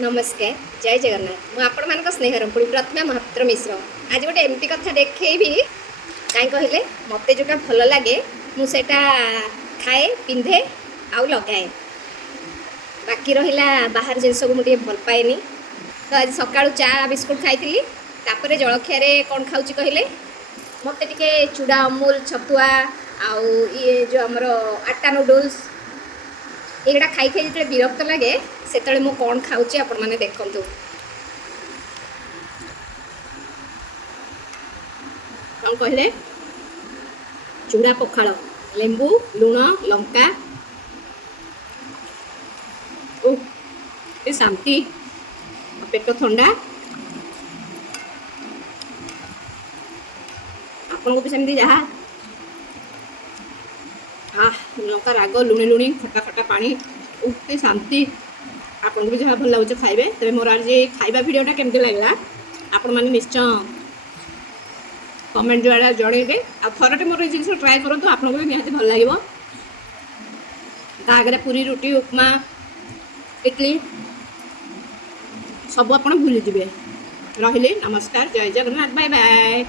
नमस्कार जय जगन्नाथ मुझे स्नेहर पुणी प्रतिमा महापात्र मिश्र आज गोटे एमती कथा देखी कहीं कहले मत जोटा भल लगे मुझे खाए पिंधे आउ लगाए बाकी रहा बाहर जिनस को मुझे भल पाएनि। तो आज सका चा बिस्कुट खाई तापर जलखिया कौन खाऊँ कहले मत चूड़ा अमूल छतुआ आउ ये जो आमर आटा नूडल्स एगुड़ा खाई खाई जो विरक्त लगे से मु कौन खाऊँ आपण मैंने देखु कौन कहले चूड़ा पखाड़ लेंबू लुण लंका शांति पेट ठंडा आपन को भी सेमती जहाँ हाँ लंका राग लुणी लुणी खटा खटा पानी शांति आपन को भी जहाँ भल लगे खाइबे। तेरे मोर आज खाइबा वीडियोटा केमती लगला आपण मैंने निश्चय कमेंट द्वारा जनइबे आ थरटे मोर जिन ट्राए करतु आपन को भी निहाती भल लगे। आगे पूरी रुटी उपमा इडली सब आप भूली जाए। रही नमस्कार जय जगन्नाथ बाय बाय।